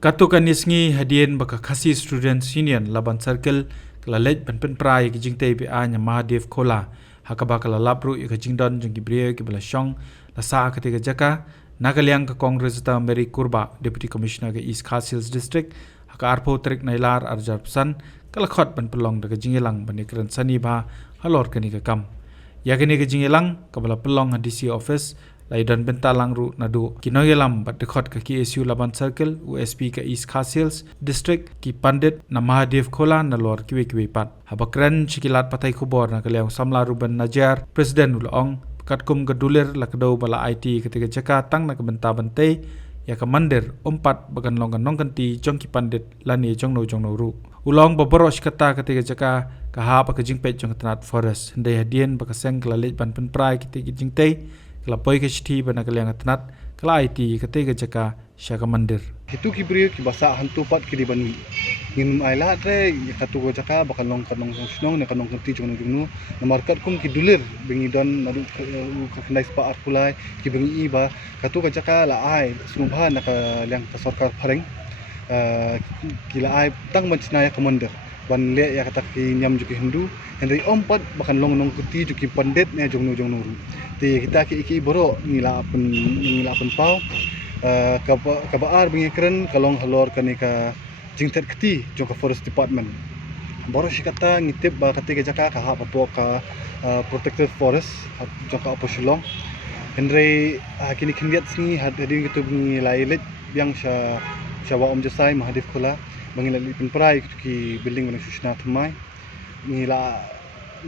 Katukan nisngi hadian baka Khasi Students Union Laban Circle kelalej pen prai ki jingte bi anya Mahadev Khola hakaba kala labru ki jingdon jing gibriye ki bala shong la sa ka tiga jaka nagaliang ka Congress ta Mary Kurba Deputy Commissioner ke East Khasi Hills District haka arpo trik nailar arjar pesan kala khot pen pelong daga jingelang banikran sani ba halor kani ka kam yakini ka jingelang kabala pelong DC office Laidan bentalang ru nadu kinoyelam bat dekhot ke KSU Laban Circle USP ke East Khasi Hills District ki pandit na Mahadev Khola na lor kiwe pat habakran chikilat patai kubor na kaliang samla Ruben Najar Presiden ulong katkum gadulir lakdo bala IT ketika jaka tang na kebenta bente ya ke mandir umpat bagan longan nongkanti jong ki pandit lani jongno ru ulong baboros kata ketika jaka kaha pa kejingpet jong tanat forest ndai hadien bakaseng kelalit ban penprai ketika jingtei kelapoi ke citi bana kaliang tanat kala IT ketika jaka syaka mandir itu kibriyo ki basa hantu pat ki dibani ngin aila tre katu go jaka bakal long kanong snong ne kanong kunti jong jungnu na market kum ki dulir bengi don nadu ka kendai spa arkulai ki bengi ba katu go jaka la ai sumba na ka liang ka sarkar phareng kila ai tang mancina ya commander ban le ya kata ki nyam juki hindu henry ompat bakan long nong kunti juki pandit ne jongnu ti kita ki boro ngila pun pau kabar bengi keren kalong halor kanika jingtet keti jong ka forest department boro si kata ngitip ba ketika jaka ka ha papo ka protected forest jong ka oposilong henry kini kindiat sini hading gitu bengi lailet yang syawa om jasai Mahadev Khola bangila lipin prai ki building bang susna thamai ngila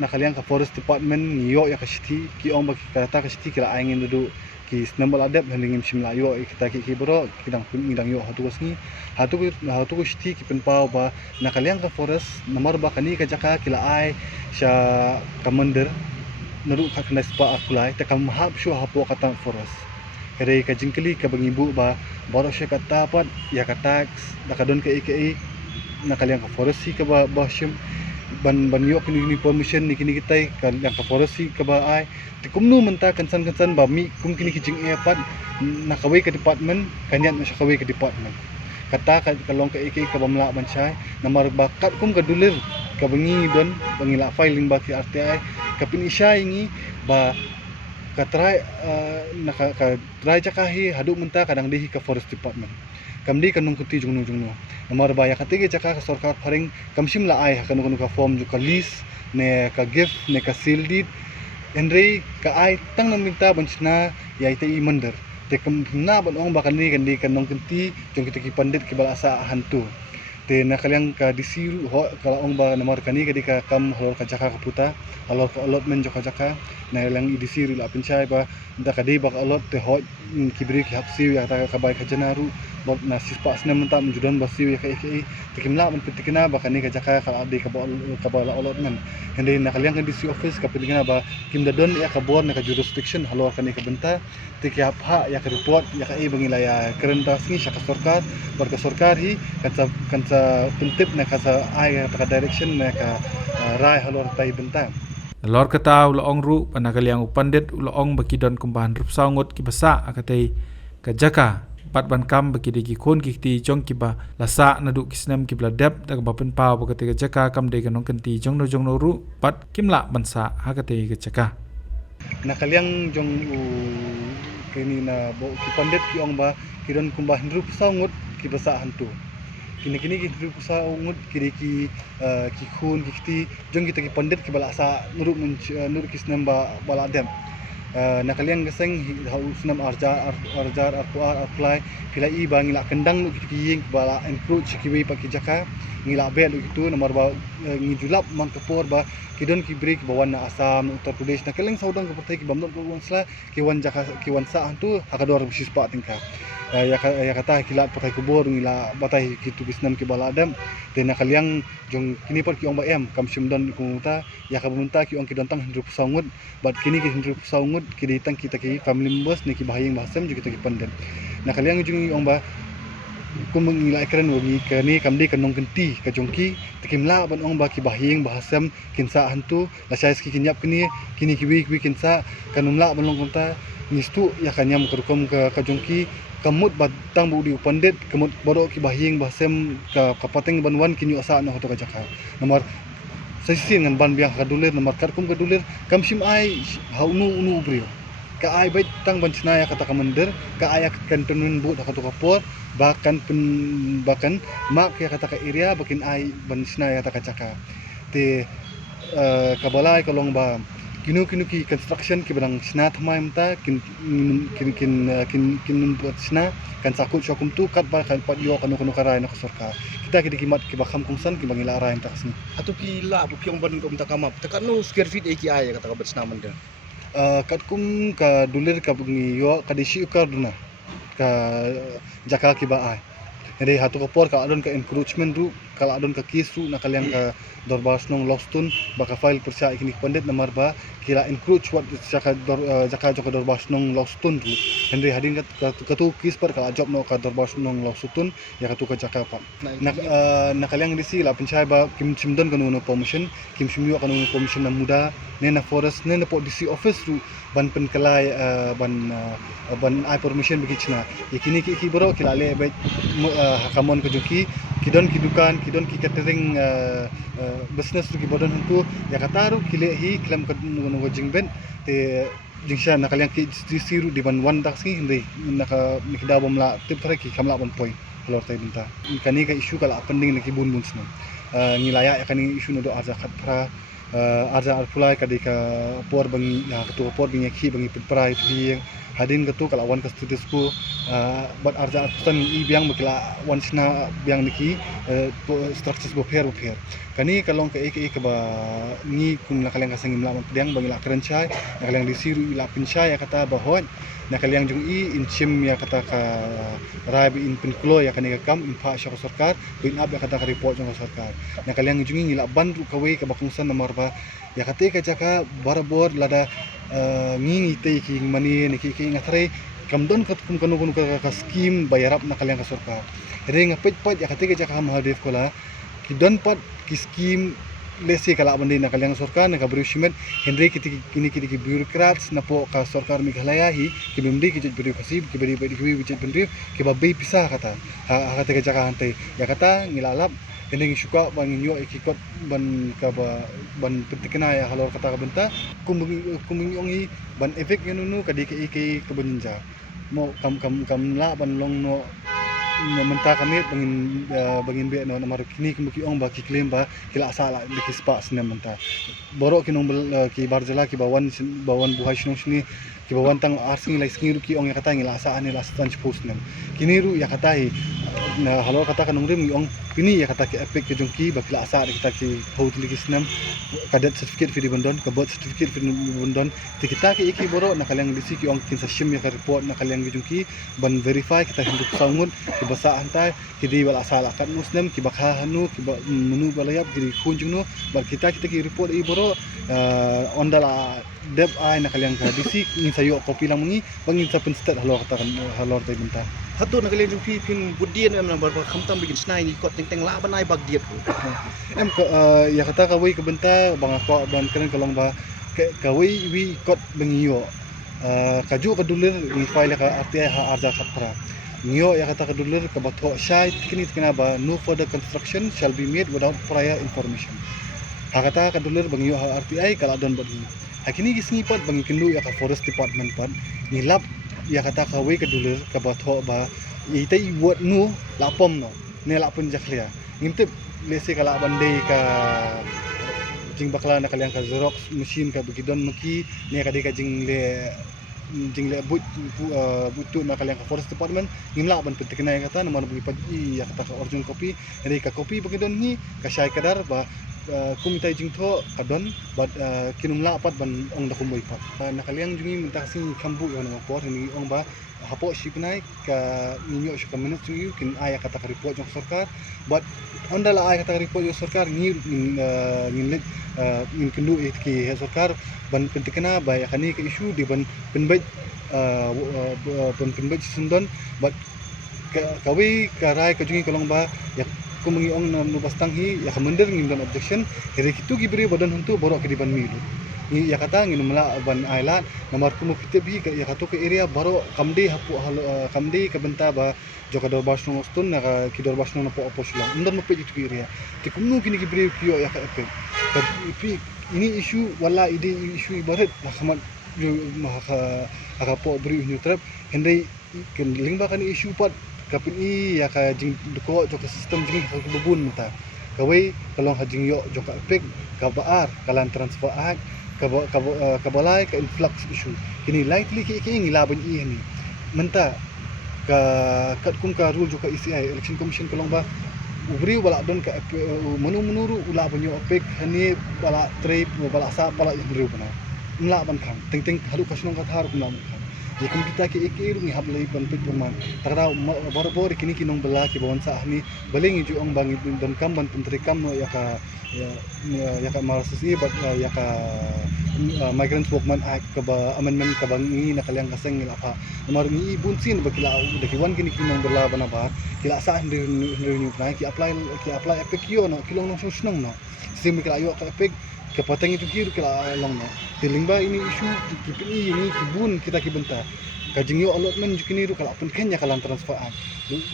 nakaliang ka forest department ngiyo ya ka city ki om ba kata ka city kila angin dudu ki snambal adap handing simla yo kita ki boro kidang ngidang yo hatu ko city ki penpau ba nakaliang ka forest nomor ba kani ka jaka kila ai sya commander nadu ka kena spa akulai ta kam hap shu hapo kata forest kare ka jingkeli ka bangibu ba boro sya kata pat ya kata nakadon ka iki nakaliang ka forest si ka ba shim ban yo kini permission ni kini kita yang ka forest si ka ba ai tikumnu menta kansan ba mi kum kini kijing pat nakawai ke department kanyat na kawai ke department kata kalong ka iki ka bamla bansai namar bakat kum ka dulir ka bengi don bangila filing ba ki RTI ka pinisya ingi ba ka try ka try jakahi hadu menta kadang dehi ka forest department kamdi kanung kuti jungnu nomor baya katige jaka ka sarkar pharing kamsim la ai kanung ka form ju ka list ne ka gift ne ka seal deed enrei ka ai tang nang minta bansna yai te i mandar te kamna ban ong bakani kandi kanung kunti jong kita ki pandit ki balasa hantu te nakaliang ka disiru ho kala ong ba nomor kani kadi ka kam hol ka jaka ka puta alor ka allotment joka jaka na lang i disiru la pinsai ba da kadi ba allot te ho kibri ki hapsi ya ta ka bai ka janaru bot na sispa sna menta menjudan basi ya ka iki tikimla men pitikina ba kani ka jaka ka adi ka ba allotment hende nakaliang ka disi office ka pitikina ba kimdadon ya ka board na ka jurisdiction halor kani ka benta tiki ha ya ka report ya ka i bangila ya kerentas ni syaka sarkar barka sarkar hi kansa pentip na kasa ai ka direction na ka rai halor tai benta lor kata ulong ru panagaliang upandit ulong bakidon kumbahan rup saungut ki basa akatai ka jaka pat ban kam baki degi kon ki ti jong ki ba lasa nadu kisnem ki bladap da ba pen pa ba ketika jaka kam de kanong kenti jongno ru pat kimla bansa hakate ka jaka nakaliang jong kini na bo ki pandit ki ong ba kidon kumbahan rup saungut ki basa hantu kini ki rup saungut ki khun ki jong kita ki pandit ki balasa nuruk kisnem ba baladam nakaliang geseng sunam arjar apply kila i ba ngila kendang nu kiying bala encroach kiwi pa kijaka ngila bel gitu nomor ba ngijulap man kapor ba kidon ki break bawan na Assam Uttar Pradesh nakaling saudang ka partai ki bamdot ko wansla kiwan jaka kiwan sa antu hakador bisis pa tingka ya kata kilat patai kubur ngila batai kitu bisnam ki baladam dan nakaliang jong kini par ki ong ba em kam simdon kumuta ya ka bumunta ki ong ki dontang hendru saungut bat kini ki hendru saungut ki ditang kita ki family members ni ki bahayang bahasam juga ki pandan nakaliang jong ong ba kum ngila keren wagi kani kamdi kanong kenti ka jongki tikimla ban ong ba ki bahayang bahasam kinsa hantu la sayas ki kinyap kini ki wi kinsa kanumla ban long konta nistu ya kanyam kerukum ka jongki kamut batang budi pandit kamut borok ki bahing bahsem ka pateng banwan kinyu asa na hoto ka jaka nomor sesin ngan ban biang ka dulir nomor karkum ka dulir kam sim ai haunu unu brio ka ai bait tang ban snaya kata ka mender ka ai kan penun bu ka to ka por bahkan mak ya kata ka area bakin ai ban snaya kata ka jaka te kabalai kalong ba kinu ki construction ki barang sna thamai mta kin buat sna kan sakut syokum tu kat ba kan pat yo kanu karai na sorka kita kimat ki bakham kungsan ki bangila arai mta kasni atau kila bu kyong ban kom takamap takan no square feet eki ay kata ka batsna manda kat kum ka dulir ka bungi yo ka disi ukar duna ka jaka ki ba ai jadi hatu kopor ka adon ka encroachment ru kala adon ka kisu na kalyang ka dorbas nong lostun baka file persa ikini pandit namar ba kila encroach wat jaka jaka dorbas nong lostun ru henry hadin ka tu kis par ka job no ka dorbas nong lostun ya ka tu ka jaka pa na kalyang disi la pencai ba kim simdon kanu no permission kim simyo kanu no permission na muda ne na forest ne na po disi office ru ban penkelai ban ai permission bagi china ikini ki boro kila le ba hakamon kejuki kidon kidukan kidon ki catering business tu ki bodon tu ya kataru kile hi klam ka no jingben te jingsha na kalyang ki siru di ban wan taksi hindi naka mikda bomla tip thare ki kamla ban poi lor tai binta kani ka issue kala pending ki bun bun sno ngilaya ya kani issue no do arza khatra arza arpulai kadika por bangi na ketua por bangi ki bangi prai ti hadin ketu kala wan ka studisku bat arja artan i biang makila wan sna biang niki structures bo pher kani kalong ka ek ba ni kun la kalang kasang imla biang bangila kerencai na kalang disiru ila pincai ya kata bahon na kalang jung i inchim ya kata ka rabi in pinklo ya kani ka kam in pha sha sarkar bin ab ya kata ka report jong sarkar na kalang jung ila ban ru kawai ka bakungsan nomor ba ya kate ka jaka barbor lada ngi te ki mani ni ki ngathre kamdon kat kum kanu ka scheme bayarap na kalyang ka sarkar reng pet ya kate ka jaka mahadef kola ki don pat ki scheme lesi kala bandi na kalyang sarkar na kabru shimet henry kini ki bureaucrats na po ka sarkar Meghalaya hi ki bimdi ki jit bureaucracy ki bari ki bijit bindi ki babay pisah kata kate ka jaka hantai ya kata ngilalap ini suka bang nyo ikikot ban ka ban petikna ya halor kata ka benta kumungi ban efek yunu kadi ke iki kebenja mo kam la ban long no menta kami bangin be no namar kini ki ong ba ki claim ba kila sala ki spa sne menta borok kinong ki barjala ki bawan buhay sino sini ki bawan tang arsing lai skingu ki ong ya kata ngila sa ani la stanch post nem kiniru ya kata hi na halor kata kanong rim ong pini ya kata ki epic ke jongki bakila asa kita ki hotli ki snam kadet certificate fi bondon ka birth certificate fi bondon ti kita ki iki boro na kalyang disi ki ong kin sa shim ya ka report na kalyang jongki ban verify kita hindu sangun ki basa antai ki di wal asala kan muslim ki bakha hanu ki menu balayap ki kunjung no bar kita ki report i boro ondala deb ai na kalyang ka disi ngin sayo kopi lang mangi bangin sa penstat halor kata kan halor tay benta hatu na kalian jung pin budian em nambar khamtam bikin snai ni kot teng la banai bag diet em ko ya kata ka wi ka benta bang ko ban kan kalong ba ka wi kot bengiyo kaju ka dulir ni file ka RTI ha arja khatra niyo ya kata ka dulir ka batho shai kini kena ba no further construction shall be made without prior information ha kata ka dulir bengiyo ha RTI kala don bagi hakini gisngipat bangi kendu ya ka forest department pad nilap ya kata kawe ke dulir ke batho ba ite buat nu lapom no ne lapon jaklia ngintip lesi kala bandai ka jing bakla na kalyang ka xerox machine ka bigidon maki ne ka de ka jing le butu na kalyang ka forest department ngimla ban petikna ya kata namar bagi pagi ya kata ka original copy ne ka copy bigidon ni ka syai kadar ba kumitai jing tho kadon but kinumla apat ban ong da kumboi pat nakalyang jungi minta sing kambu yo na por ni ong ba hapo shipnai ka ninyo shi kaminut jungi kin aya kata ka report jong sarkar but ondala aya kata ka report jong sarkar ni ngin kendu ki sarkar ban pentikna ba ya kani ka issue di ban penbaj penbaj sundon but kawi karai ka jungi kalong ba ya kumungi ong na nubastang hi ya kamender ngin dan objection heri kitu ki beri badan huntu borok ke di ban milu ya kata ngin mala ban ailat namar kumu kitib hi ya katu ke area baro kamdi hapu kamdi ke benta ba joka dor basno stun na ki dor basno na po opos lang undar mo pe itu area ti kumnu kini ki bri kiyo ya ka epe ini isu wala ide isu ibarat mahkamat po bri neutral hendai ken lingba kan isu pat kapin i ya ka jing deko joka sistem jing ka bubun mata kawai kalau hajing yo joka epek kabar kalan transfer act kabalai ka influx isu kini likely ki ngilaban i ni menta kat kum ka rule joka ECI election commission kolong ba ubri wala don ka menuru ula banyo epek hani bala trip bala sa pala ibri bana mla ban kham ting halu kasnong ka thar kumla kham je kum kita ki ek ngi hab lei ban pit man takra bor kini kinong bala ki bon sa ni baling ju ang bangi dan kam ban pentri kam ya ka marasisi bat ya ka migrants workman act ka ba amendment ka bang ni nakalyang kaseng nila pa namar ni bunsin ba kila dakiwan kini kinong bala bana ba kila sa hindi ni ki apply epic yo no kilong no susnong no simi kila yo ka epic kapatang itu kira kila long no tilingba ini isu kipini ini kibun kita kibenta kajing yo allotment jukini ru kala pun kenya kalan transferan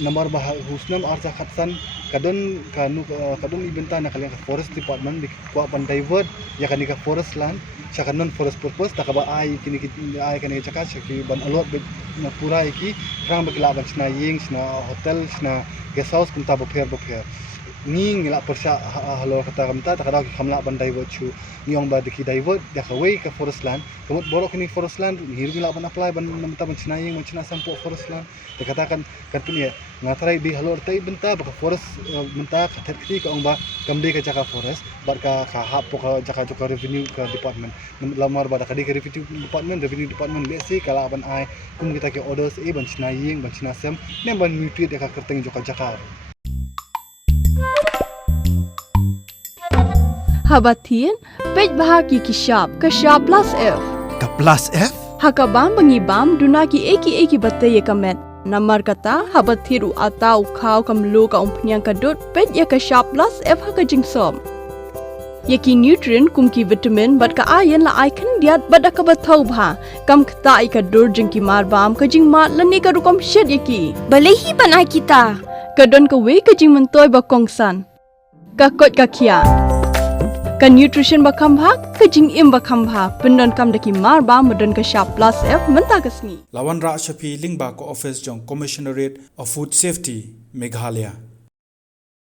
namar bah husnam arsa khatsan kadon ibenta na kalian forest department di kwa pan divert ya kan ka forest land saka non forest purpose takaba ai kini ai kan jaka saki ban allot na pura iki rang bakila ban sna ying sna hotel sna guest house kunta bapher ni ngila persa halo kata kamta takada kamla ban divert chu niong ba diki divert da kawai ka forest land kamut borok ni forest land hir ngila ban apply ban namta ban chinaying ban china sampo forest land da katakan katni ngatrai di halo tai benta ba forest benta khathi ka ong ba kamde ka jaka forest bar ka hapo ka jaka joka revenue ka department lamar ba da kadi ka revenue department besi kala ban ai kum kita ke orders ban chinaying ban china sam ne ban mutuit ka kerteng joka jaka Habatin, pej bahagi kishap plus F. Ka plus F? Hakabam bangibam dunaki eki bataye kamet. Namar kata habathiru atau khau kamlu ka umpnyang kadut pej ya kishap plus F haka jingsom. Yaki nutrient kumki vitamin bat ka ayan la icon diat bat ka bathau bha kam kta ka dur jingki marbam ka jingma lani ka rukom shed yaki. Balehi banai kita. Kadon ka we ka jing mentoy ba kongsan. Ka kot ka kia. Ka nutrition ba khambha ka jing im ba khambha pendon kam daki marba modon ka sharp plus F menta kasni Lawan Ra Shafi Lingba ko office jong Commissionerate of Food Safety Meghalaya